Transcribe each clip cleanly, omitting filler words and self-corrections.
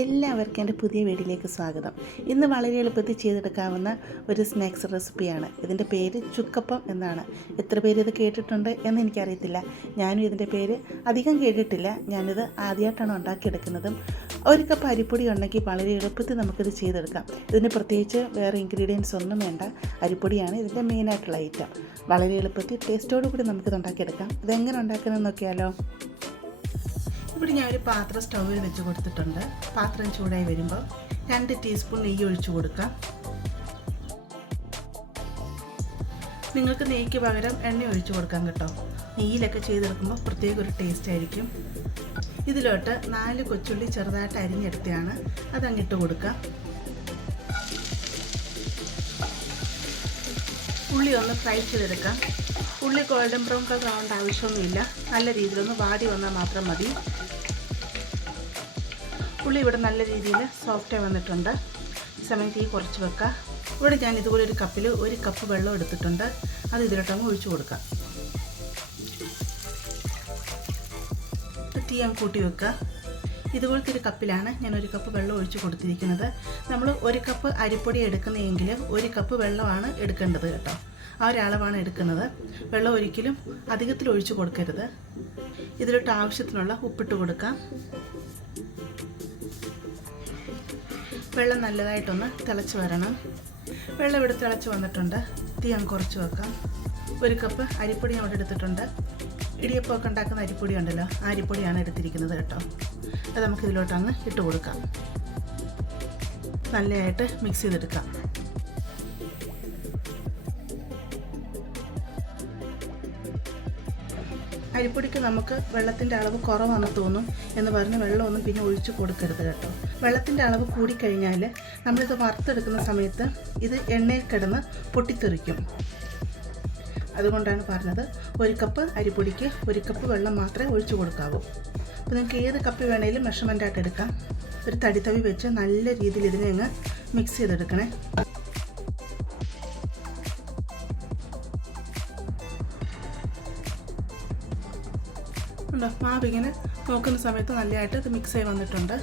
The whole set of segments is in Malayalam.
എല്ലാവർക്കും എൻ്റെ പുതിയ വീഡിയോയിലേക്ക് സ്വാഗതം. ഇന്ന് വളരെ എളുപ്പത്തിൽ ചെയ്തെടുക്കാവുന്ന ഒരു സ്നാക്സ് റെസിപ്പിയാണ്. ഇതിൻ്റെ പേര് ചുക്കപ്പം എന്നാണ്. എത്ര പേര് ഇത് കേട്ടിട്ടുണ്ട് എന്ന് എനിക്കറിയത്തില്ല. ഞാനും ഇതിൻ്റെ പേര് അധികം കേട്ടിട്ടില്ല. ഞാനിത് ആദ്യമായിട്ടാണ് ഉണ്ടാക്കിയെടുക്കുന്നതും. ഒരു കപ്പ് അരിപ്പൊടി ഉണ്ടെങ്കിൽ വളരെ എളുപ്പത്തിൽ നമുക്കിത് ചെയ്തെടുക്കാം. ഇതിന് പ്രത്യേകിച്ച് വേറെ ഇൻഗ്രീഡിയൻസ് ഒന്നും വേണ്ട. അരിപ്പൊടിയാണ് ഇതിൻ്റെ മെയിനായിട്ടുള്ള ഐറ്റം. വളരെ എളുപ്പത്തിൽ ടേസ്റ്റോടു കൂടി നമുക്കിത് ഉണ്ടാക്കിയെടുക്കാം. ഇതെങ്ങനെ ഉണ്ടാക്കുന്നതെന്ന് നോക്കിയാലോ. ഇവിടെ ഞാനൊരു പാത്രം സ്റ്റൗവിൽ വെച്ച് കൊടുത്തിട്ടുണ്ട്. പാത്രം ചൂടായി വരുമ്പോൾ 2 ടീസ്പൂൺ നെയ്യ് ഒഴിച്ചു കൊടുക്കാം. നിങ്ങൾക്ക് നെയ്യ്ക്ക് പകരം എണ്ണ ഒഴിച്ചു കൊടുക്കാം കേട്ടോ. നെയ്യിലൊക്കെ ചെയ്തെടുക്കുമ്പോൾ പ്രത്യേക ഒരു ടേസ്റ്റ് ആയിരിക്കും. ഇതിലോട്ട് 4 കൊച്ചുള്ളി ചെറുതായിട്ട് അരിഞ്ഞെടുത്തതാണ്, അതങ്ങിട്ട് കൊടുക്കാം. ഉള്ളി ഒന്ന് ഫ്രൈ ചെയ്തെടുക്കാം. ഉള്ളി ഗോൾഡൻ ബ്രൗൺ കളർ ആവേണ്ട ആവശ്യമൊന്നുമില്ല. നല്ല രീതിയിലൊന്ന് വാടി വന്നാൽ മാത്രം മതി. ഉള്ളി ഇവിടെ നല്ല രീതിയിൽ സോഫ്റ്റായി വന്നിട്ടുണ്ട്. ഈ സമയത്ത് തീ കുറച്ച് വെക്കാം. ഇവിടെ ഞാൻ ഇതുപോലെ ഒരു കപ്പിൽ 1 കപ്പ് വെള്ളം എടുത്തിട്ടുണ്ട്. അത് ഇതിലോട്ടങ്ങ് ഒഴിച്ചു കൊടുക്കാം. തീ അങ്ങ് കൂട്ടി വെക്കുക. ഇതുപോലത്തെ ഒരു കപ്പിലാണ് ഞാൻ 1 കപ്പ് വെള്ളം ഒഴിച്ചു കൊടുത്തിരിക്കുന്നത്. നമ്മൾ 1 കപ്പ് അരിപ്പൊടി എടുക്കുന്നതെങ്കിൽ 1 കപ്പ് വെള്ളമാണ് എടുക്കേണ്ടത് കേട്ടോ. ആ ഒരളവാണ് എടുക്കുന്നത്. വെള്ളം ഒരിക്കലും അധികത്തിൽ ഒഴിച്ചു കൊടുക്കരുത്. ഇതിലോട്ട് ആവശ്യത്തിനുള്ള ഉപ്പിട്ട് കൊടുക്കാം. വെള്ളം നല്ലതായിട്ടൊന്ന് തിളച്ച് വരണം. വെള്ളം ഇവിടെ തിളച്ച് വന്നിട്ടുണ്ട്. തീ അങ്ങ് കുറച്ച് വെക്കാം. 1 കപ്പ് അരിപ്പൊടി അവിടെ എടുത്തിട്ടുണ്ട്. ഇടിയപ്പമൊക്കെ ഉണ്ടാക്കുന്ന അരിപ്പൊടി ഉണ്ടല്ലോ, ആ അരിപ്പൊടിയാണ് എടുത്തിരിക്കുന്നത് കേട്ടോ. അത് നമുക്ക് ഇതിലോട്ടങ്ങ് ഇട്ട് കൊടുക്കാം. നല്ലതായിട്ട് മിക്സ് ചെയ്തെടുക്കാം. അരിപ്പൊടിക്ക് നമുക്ക് വെള്ളത്തിൻ്റെ അളവ് കുറവാണെന്ന് തോന്നും എന്ന് പറഞ്ഞ് വെള്ളമൊന്നും പിന്നെ ഒഴിച്ച് കൊടുക്കരുത് കേട്ടോ. വെള്ളത്തിൻ്റെ അളവ് കൂടിക്കഴിഞ്ഞാൽ നമ്മളിത് വറുത്തെടുക്കുന്ന സമയത്ത് ഇത് എണ്ണയിൽ കിടന്ന് പൊട്ടിത്തെറിക്കും. അതുകൊണ്ടാണ് പറഞ്ഞത് 1 കപ്പ് അരിപ്പൊടിക്ക് 1 കപ്പ് വെള്ളം മാത്രമേ ഒഴിച്ചു കൊടുക്കാവൂ. അപ്പോൾ നിങ്ങൾക്ക് ഏത് കപ്പ് വേണേലും മെഷർമെൻ്റായിട്ട് എടുക്കാം. ഒരു തടിത്തവി വെച്ച് നല്ല രീതിയിൽ ഇതിനെ അങ്ങ് മിക്സ് ചെയ്തെടുക്കണേ. മാവ് ഇങ്ങനെ നോക്കുന്ന സമയത്ത് നല്ലതായിട്ട് ഇത് മിക്സ് ആയി വന്നിട്ടുണ്ട്.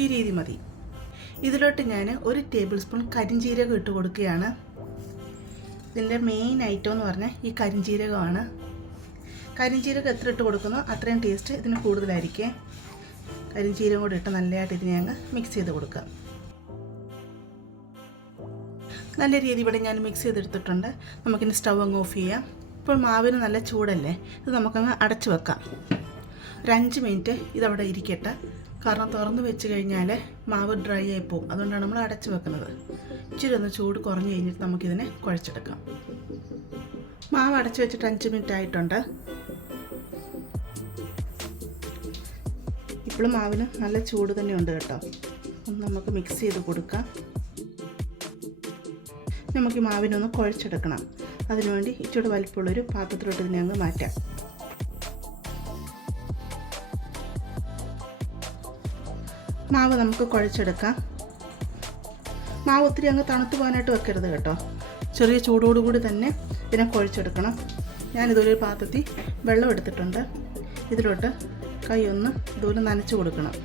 ഈ രീതി മതി. ഇതിലോട്ട് ഞാൻ 1 ടേബിൾ സ്പൂൺ കരിഞ്ജീരകം ഇട്ട് കൊടുക്കുകയാണ്. ഇതിൻ്റെ മെയിൻ ഐറ്റം എന്ന് പറഞ്ഞാൽ ഈ കരിഞ്ജീരകമാണ്. കരിഞ്ജീരകം എത്ര ഇട്ട് കൊടുക്കുന്നോ അത്രയും ടേസ്റ്റ് ഇതിന് കൂടുതലായിരിക്കും. കരിഞ്ജീരകം കൂടി ഇട്ട് നല്ലതായിട്ട് ഇതിനെ അങ്ങ് മിക്സ് ചെയ്ത് കൊടുക്കുക. നല്ല രീതി ഇവിടെ ഞാൻ മിക്സ് ചെയ്തെടുത്തിട്ടുണ്ട്. നമുക്കിനി സ്റ്റൗ അങ്ങ് ഓഫ് ചെയ്യാം. ഇപ്പോൾ മാവിന് നല്ല ചൂടല്ലേ, ഇത് നമുക്കങ്ങ് അടച്ചു വെക്കാം. ഒരു 5 മിനിറ്റ് ഇതവിടെ ഇരിക്കട്ടെ. കാരണം തുറന്ന് വെച്ച് കഴിഞ്ഞാൽ മാവ് ഡ്രൈ ആയി പോകും. അതുകൊണ്ടാണ് നമ്മൾ അടച്ചു വെക്കുന്നത്. ഇച്ചിരി ഒന്ന് ചൂട് കുറഞ്ഞ് കഴിഞ്ഞിട്ട് നമുക്കിതിനെ കുഴച്ചെടുക്കാം. മാവ് അടച്ചു വെച്ചിട്ട് 5 മിനിറ്റ് ആയിട്ടുണ്ട്. ഇപ്പോഴും മാവിന് നല്ല ചൂട് തന്നെ ഉണ്ട് കേട്ടോ. ഒന്ന് നമുക്ക് മിക്സ് ചെയ്ത് കൊടുക്കാം. നമുക്ക് ഈ മാവിനൊന്ന് കുഴച്ചെടുക്കണം. അതിനുവേണ്ടി ഇച്ചിരി വലിപ്പമുള്ളൊരു പാത്രത്തിലോട്ട് ഇതിനെ അങ്ങ് മാറ്റാം. മാവ് നമുക്ക് കുഴച്ചെടുക്കാം. മാവ് ഒത്തിരി അങ്ങ് തണുത്ത് പോകാനായിട്ട് വെക്കരുത് കേട്ടോ. ചെറിയ ചൂടോടുകൂടി തന്നെ ഇതിനെ കുഴച്ചെടുക്കണം. ഞാനിതൊരു പാത്രത്തിൽ വെള്ളം എടുത്തിട്ടുണ്ട്. ഇതിലോട്ട് കൈ ഒന്ന് ഇതുപോലെ നനച്ച് കൊടുക്കണം.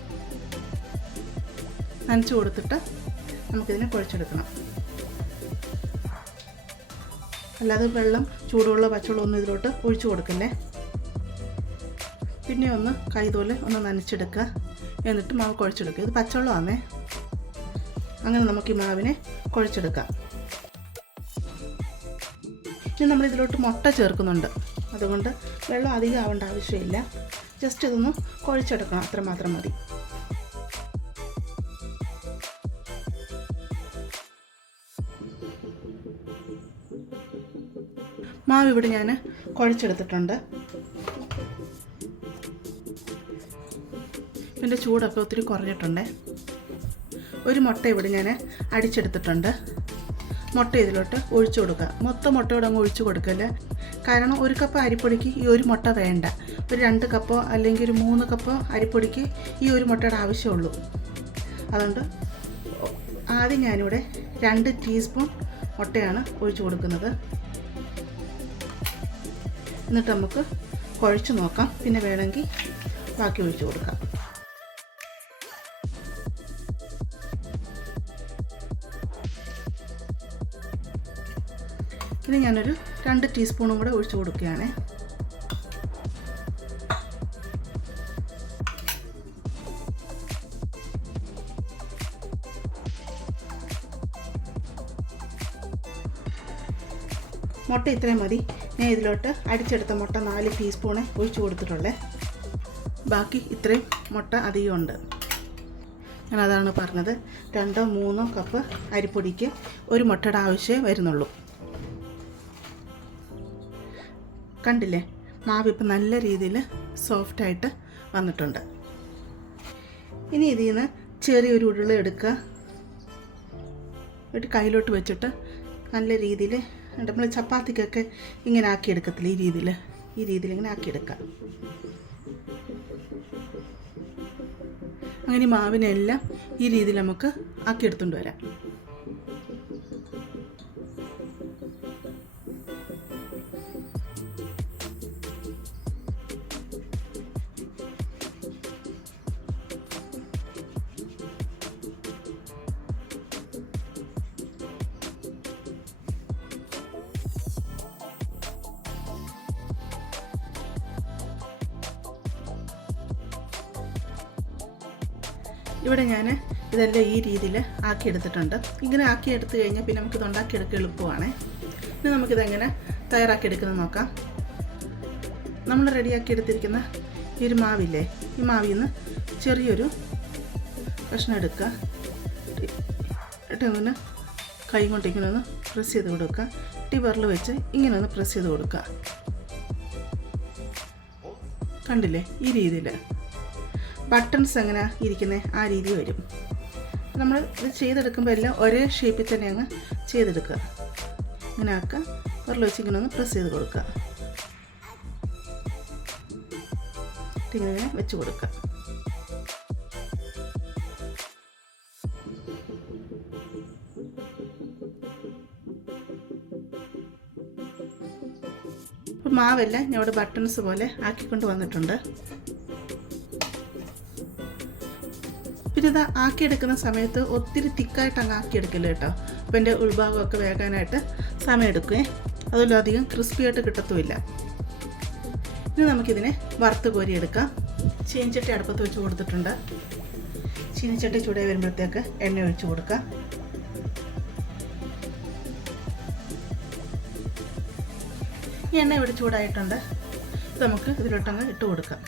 നനച്ച് കൊടുത്തിട്ട് നമുക്കിതിനെ കുഴച്ചെടുക്കണം. അല്ലാതെ വെള്ളം ചൂടുള്ള പച്ചവെള്ളം ഒന്നും ഇതിലോട്ട് ഒഴിച്ചു കൊടുക്കല്ലേ. പിന്നെ ഒന്ന് കൈതോലെ ഒന്ന് നനച്ചെടുക്കുക. എന്നിട്ട് മാവ് കുഴച്ചെടുക്കുക. ഇത് പച്ചവെള്ളമാണേ. അങ്ങനെ നമുക്ക് ഈ മാവിനെ കുഴച്ചെടുക്കാം. ഇനി നമ്മൾ ഇതിലോട്ട് മുട്ട ചേർക്കുന്നുണ്ട്. അതുകൊണ്ട് വെള്ളം അധികം ആവേണ്ട ആവശ്യമില്ല. ജസ്റ്റ് ഇതൊന്ന് കുഴച്ചെടുക്കണം, അത്രമാത്രം മതി. മാവ് ഇവിടെ ഞാൻ കുഴച്ചെടുത്തിട്ടുണ്ട്. ഇതിൻ്റെ ചൂടൊക്കെ ഒത്തിരി കുറഞ്ഞിട്ടുണ്ട്. 1 മുട്ട ഇവിടെ ഞാൻ അടിച്ചെടുത്തിട്ടുണ്ട്. മുട്ട ഇതിലോട്ട് ഒഴിച്ചു കൊടുക്കുക. മൊത്തം മുട്ടയോടെ അങ്ങ് ഒഴിച്ചു കൊടുക്കല്ല. കാരണം 1 കപ്പ് അരിപ്പൊടിക്ക് ഈ 1 മുട്ട വേണ്ട. ഒരു 2 കപ്പോ അല്ലെങ്കിൽ ഒരു 3 കപ്പോ അരിപ്പൊടിക്ക് ഈ 1 മുട്ടയുടെ ആവശ്യമുള്ളൂ. അതുകൊണ്ട് ആദ്യം ഞാനിവിടെ 2 ടീസ്പൂൺ മുട്ടയാണ് ഒഴിച്ചു കൊടുക്കുന്നത്. എന്നിട്ട് നമുക്ക് കുഴച്ച് നോക്കാം. പിന്നെ വേണമെങ്കിൽ ബാക്കി ഒഴിച്ചു കൊടുക്കാം. ഇനി ഞാനൊരു 2 ടീസ്പൂണും കൂടെ ഒഴിച്ച് കൊടുക്കുകയാണ്. മുട്ട ഇത്രയും മതി. ഞാൻ ഇതിലോട്ട് അടിച്ചെടുത്ത മുട്ട 4 ടീസ്പൂണ് ഒഴിച്ച് കൊടുത്തിട്ടുള്ളേ. ബാക്കി ഇത്രയും മുട്ട അധികമുണ്ട്. ഞാൻ അതാണ് പറഞ്ഞത്, 2-3 കപ്പ് അരിപ്പൊടിക്ക് ഒരു മുട്ടയുടെ ആവശ്യമേ വരുന്നുള്ളൂ. കണ്ടില്ലേ, മാവ് ഇപ്പം നല്ല രീതിയിൽ സോഫ്റ്റായിട്ട് വന്നിട്ടുണ്ട്. ഇനി ഇതിൽ നിന്ന് ചെറിയൊരു ഉരുള എടുക്കുക, ഒരു കയ്യിലോട്ട് വെച്ചിട്ട് നല്ല രീതിയിൽ നമ്മൾ ചപ്പാത്തിക്കൊക്കെ ഇങ്ങനെ ആക്കിയെടുക്കത്തില്ല, ഈ രീതിയിൽ ഇങ്ങനെ ആക്കിയെടുക്കുക. അങ്ങനെ മാവിനെല്ലാം ഈ രീതിയിൽ നമുക്ക് ആക്കിയെടുത്തുകൊണ്ട് വരാം. ഇവിടെ ഞാൻ ഇതെല്ലാം ഈ രീതിയിൽ ആക്കിയെടുത്തിട്ടുണ്ട്. ഇങ്ങനെ ആക്കിയെടുത്ത് കഴിഞ്ഞാൽ പിന്നെ നമുക്കിത് ഉണ്ടാക്കിയെടുക്കുക എളുപ്പമാണ്. ഇനി നമുക്കിതെങ്ങനെ തയ്യാറാക്കിയെടുക്കുന്നത് നോക്കാം. നമ്മൾ റെഡിയാക്കി എടുത്തിരിക്കുന്ന ഈ ഒരു മാവില്ലേ, ഈ മാവിൽ നിന്ന് ചെറിയൊരു കഷ്ണം എടുക്കുക, ഇങ്ങനെ കൈ കൊണ്ട് ഇങ്ങനെ ഒന്ന് പ്രസ് ചെയ്ത് കൊടുക്കുക. ടിവറിൽ വെച്ച് ഇങ്ങനെ ഒന്ന് പ്രസ് ചെയ്ത് കൊടുക്കുക. കണ്ടില്ലേ, ഈ രീതിയിൽ ബട്ടൺസ് എങ്ങനെ ഇരിക്കുന്നത് ആ രീതി വരും. നമ്മൾ ഇത് ചെയ്തെടുക്കുമ്പോൾ എല്ലാം ഒരേ ഷേപ്പിൽ തന്നെ അങ്ങ് ചെയ്തെടുക്കുക. ഇങ്ങനെ ആക്കുക, ഉരുള വെച്ച് ഇങ്ങനെ ഒന്ന് പ്രസ് ചെയ്ത് കൊടുക്കുക. ഇങ്ങനെ വെച്ച് കൊടുക്കുക. ഇപ്പോൾ മാവെല്ലാം ഞാൻ ഇവിടെ ബട്ടൺസ് പോലെ ആക്കിക്കൊണ്ട് വന്നിട്ടുണ്ട്. പിന്നെ ഇത് ആക്കിയെടുക്കുന്ന സമയത്ത് ഒത്തിരി തിക്കായിട്ട് അങ്ങ് ആക്കിയെടുക്കില്ല കേട്ടോ. അപ്പോൾ എൻ്റെ ഉൾഭാഗമൊക്കെ വേകാനായിട്ട് സമയമെടുക്കുകയും അതുപോലെ അധികം ക്രിസ്പിയായിട്ട് കിട്ടത്തുമില്ല. ഇനി നമുക്കിതിനെ വറുത്ത് കോരിയെടുക്കാം. ചീനിച്ചട്ടി അടുപ്പത്ത് വെച്ച് കൊടുത്തിട്ടുണ്ട്. ചീനിച്ചട്ടി ചൂടായി വരുമ്പോഴത്തേക്ക് എണ്ണ ഒഴിച്ച് കൊടുക്കാം. ഈ എണ്ണ ഇവിടെ ചൂടായിട്ടുണ്ട്. ഇത് നമുക്ക് ഇതിലോട്ടങ്ങ് ഇട്ട് കൊടുക്കാം.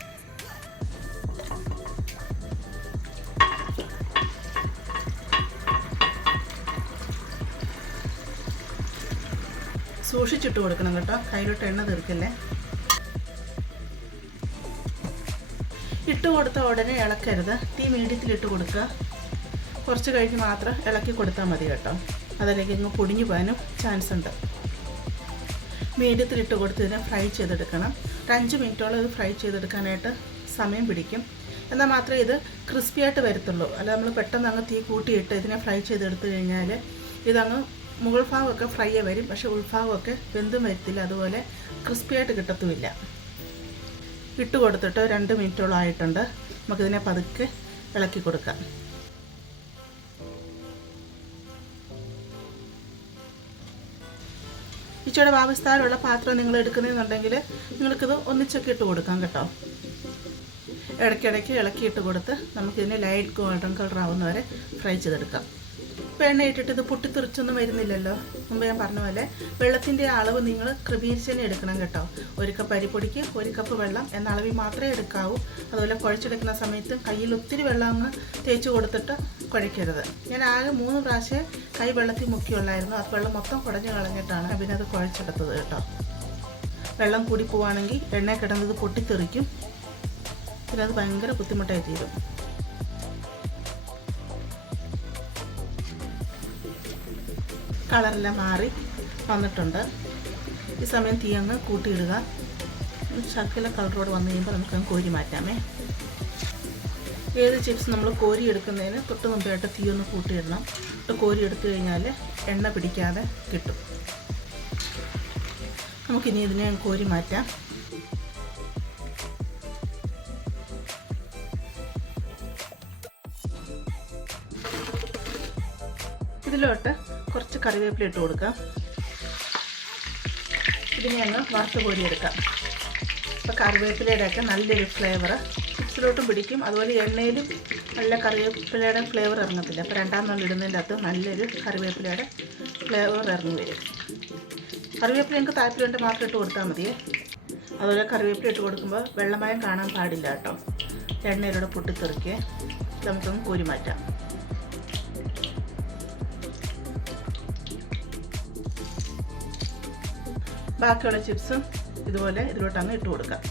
സൂക്ഷിച്ചിട്ട് കൊടുക്കണം കേട്ടോ, കയ്യിലോട്ട് എണ്ണ തീർക്കില്ലേ. ഇട്ട് കൊടുത്ത ഉടനെ ഇളക്കരുത്, തീ മീഡിയത്തിലിട്ട് കൊടുക്കുക. കുറച്ച് കഴിഞ്ഞ് മാത്രം ഇളക്കി കൊടുത്താൽ മതി കേട്ടോ, അതിലേക്ക് ഇങ്ങ് പൊടിഞ്ഞു പോകാനും ചാൻസ് ഉണ്ട്. മീഡിയത്തിലിട്ട് കൊടുത്ത് ഇതിനെ ഫ്രൈ ചെയ്തെടുക്കണം. 5 മിനിറ്റോളം ഇത് ഫ്രൈ ചെയ്തെടുക്കാനായിട്ട് സമയം പിടിക്കും. എന്നാൽ മാത്രമേ ഇത് ക്രിസ്പിയായിട്ട് വരത്തുള്ളൂ. അല്ല നമ്മൾ പെട്ടെന്ന് അങ്ങ് തീ കൂട്ടിയിട്ട് ഇതിനെ ഫ്രൈ ചെയ്തെടുത്തു കഴിഞ്ഞാൽ ഇതങ്ങ് മുകൾ ഭാഗമൊക്കെ ഫ്രൈ വരും, പക്ഷേ ഉൾഭാഗമൊക്കെ വെന്തും വരത്തില്ല, അതുപോലെ ക്രിസ്പിയായിട്ട് കിട്ടത്തുമില്ല. ഇട്ട് കൊടുത്തിട്ട് 2 മിനിറ്റോളം ആയിട്ടുണ്ട്. നമുക്കിതിനെ പതുക്കെ ഇളക്കി കൊടുക്കാം. ഇച്ചിരി വാവസ്ഥാലുള്ള പാത്രം നിങ്ങൾ എടുക്കുന്നതെന്നുണ്ടെങ്കിൽ നിങ്ങൾക്കിത് ഒന്നിച്ചൊക്കെ ഇട്ട് കൊടുക്കാം കേട്ടോ. ഇടയ്ക്കിടയ്ക്ക് ഇളക്കിയിട്ട് കൊടുത്ത് നമുക്കിതിനെ ലൈറ്റ് ഗോൾഡൻ കളർ ആവുന്ന വരെ ഫ്രൈ ചെയ്തെടുക്കാം. ഇപ്പോൾ എണ്ണ ഇട്ടിട്ട് ഇത് പൊട്ടിത്തെറിച്ചൊന്നും വരുന്നില്ലല്ലോ. മുമ്പ് ഞാൻ പറഞ്ഞ പോലെ വെള്ളത്തിൻ്റെ അളവ് നിങ്ങൾ ക്രമീകരിച്ച് തന്നെ എടുക്കണം കേട്ടോ. 1 കപ്പ് അരിപ്പൊടിക്ക് 1 കപ്പ് വെള്ളം എന്ന അളവിൽ മാത്രമേ എടുക്കാവൂ. അതുപോലെ കുഴച്ചെടുക്കുന്ന സമയത്ത് കയ്യിൽ ഒത്തിരി വെള്ളം അങ്ങ് തേച്ച് കൊടുത്തിട്ട് കുഴയ്ക്കരുത്. ഞാൻ ആകെ 3 പ്രാവശ്യം കൈ വെള്ളത്തിൽ മുക്കിയുള്ളായിരുന്നു. അത് വെള്ളം മൊത്തം കുടഞ്ഞു കളഞ്ഞിട്ടാണ് പിന്നെ അത് കുഴച്ചെടുത്തത് കേട്ടോ. വെള്ളം കൂടി പോവുകയാണെങ്കിൽ എണ്ണ കിടന്നത് പൊട്ടിത്തെറിക്കും, പിന്നെ അത് ഭയങ്കര ബുദ്ധിമുട്ടായി തീരും. കളറെല്ലാം മാറി വന്നിട്ടുണ്ട്. ഈ സമയം തീ അങ്ങ് കൂട്ടിയിടുക. ശർക്കര കളറോട് വന്നു കഴിയുമ്പോൾ നമുക്കങ്ങ് കോരി മാറ്റാമേ. ഏത് ചിപ്സ് നമ്മൾ കോരി എടുക്കുന്നതിന് തൊട്ട് മുമ്പായിട്ട് തീ ഒന്ന് കൂട്ടിയിടണം. കോരി എടുത്തു കഴിഞ്ഞാൽ എണ്ണ പിടിക്കാതെ കിട്ടും. നമുക്കിനി ഇതിനെ കോരി മാറ്റാം. ഇതിലോട്ട് കുറച്ച് കറിവേപ്പില ഇട്ട് കൊടുക്കാം. ഇതിനെ അങ്ങ് വറുത്ത് കോരിയെടുക്കാം. അപ്പോൾ കറിവേപ്പിലയുടെ ഒക്കെ നല്ലൊരു ഫ്ലേവർ ചിപ്സിലോട്ടും പിടിക്കും, അതുപോലെ എണ്ണയിലും നല്ല കറിവേപ്പിലയുടെ ഫ്ലേവർ ഇറങ്ങത്തില്ല. അപ്പോൾ രണ്ടാം നാൾ ഇടുന്നതിൻ്റെ അകത്ത് നല്ലൊരു കറിവേപ്പിലയുടെ ഫ്ലേവർ ഇറങ്ങി വരും. കറിവേപ്പില ഞങ്ങൾക്ക് താല്പര്യമുണ്ട് മാത്രം ഇട്ട് കൊടുത്താൽ മതിയേ. അതുപോലെ കറിവേപ്പില ഇട്ട് കൊടുക്കുമ്പോൾ വെള്ളമയം കാണാൻ പാടില്ല കേട്ടോ. എണ്ണയിലൂടെ പൊട്ടിത്തെറിക്കുക. നമുക്കൊന്ന് കോരി മാറ്റാം. ബാക്കിയുള്ള ചിപ്സും ഇതുപോലെ ഇതിലോട്ടങ്ങ് ഇട്ട് കൊടുക്കാം.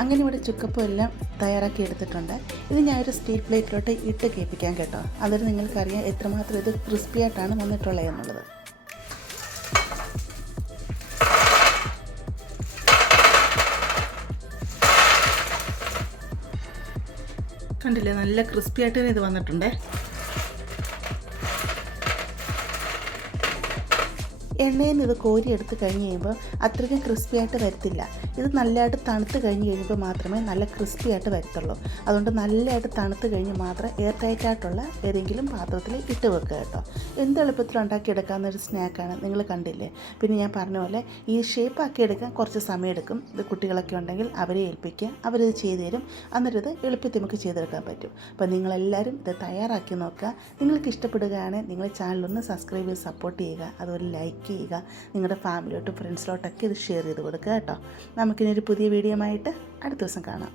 അങ്ങനെ ഇവിടെ ചുക്കപ്പം എല്ലാം തയ്യാറാക്കി എടുത്തിട്ടുണ്ട്. ഇത് ഞാനൊരു സ്റ്റീൽ പ്ലേറ്റിലോട്ട് ഇട്ട് കേൾപ്പിക്കാം കേട്ടോ. അതൊരു നിങ്ങൾക്കറിയാം എത്രമാത്രം ഇത് ക്രിസ്പി ആയിട്ടാണ് വന്നിട്ടുള്ളത് എന്നുള്ളത്. കണ്ടില്ലേ, നല്ല ക്രിസ്പി ആയിട്ട് തന്നെ ഇത് വന്നിട്ടുണ്ട്. എണ്ണയിൽ നിന്ന് ഇത് കോരി എടുത്ത് കഴിഞ്ഞ് കഴിയുമ്പോൾ അത്രയ്ക്കും ക്രിസ്പി ആയിട്ട് വരത്തില്ല. ഇത് നല്ലതായിട്ട് തണുത്ത് കഴിഞ്ഞ് കഴിയുമ്പോൾ മാത്രമേ നല്ല ക്രിസ്പി ആയിട്ട് വരത്തുള്ളൂ. അതുകൊണ്ട് നല്ലതായിട്ട് തണുത്ത് കഴിഞ്ഞ് മാത്രം എയർ ടൈറ്റ് ആയിട്ടുള്ള ഏതെങ്കിലും പാത്രത്തിൽ ഇട്ട് വെക്കുക കേട്ടോ. എന്ത് എളുപ്പത്തിൽ ഉണ്ടാക്കിയെടുക്കാവുന്ന ഒരു സ്നാക്കാണ്, നിങ്ങൾ കണ്ടില്ലേ. പിന്നെ ഞാൻ പറഞ്ഞ പോലെ ഈ ഷേപ്പ് ആക്കി എടുക്കാൻ കുറച്ച് സമയമെടുക്കും. ഇത് കുട്ടികളൊക്കെ ഉണ്ടെങ്കിൽ അവരെ ഏൽപ്പിക്കുക, അവരിത് ചെയ്തു തരും. അന്നേരം ഇത് എളുപ്പത്തിൽ നമുക്ക് ചെയ്തെടുക്കാൻ പറ്റും. അപ്പോൾ നിങ്ങളെല്ലാവരും ഇത് തയ്യാറാക്കി നോക്കുക. നിങ്ങൾക്ക് ഇഷ്ടപ്പെടുകയാണെങ്കിൽ നിങ്ങൾ ചാനലൊന്ന് സബ്സ്ക്രൈബ് ചെയ്ത് സപ്പോർട്ട് ചെയ്യുക, അതുപോലെ ലൈക്ക് ചെയ്യുക. നിങ്ങളുടെ ഫാമിലിയോട്ടും ഫ്രണ്ട്സിലോട്ടൊക്കെ ഇത് ഷെയർ ചെയ്ത് കൊടുക്കുക കേട്ടോ. നമുക്കിനൊരു പുതിയ വീഡിയോ ആയിട്ട് അടുത്ത ദിവസം കാണാം.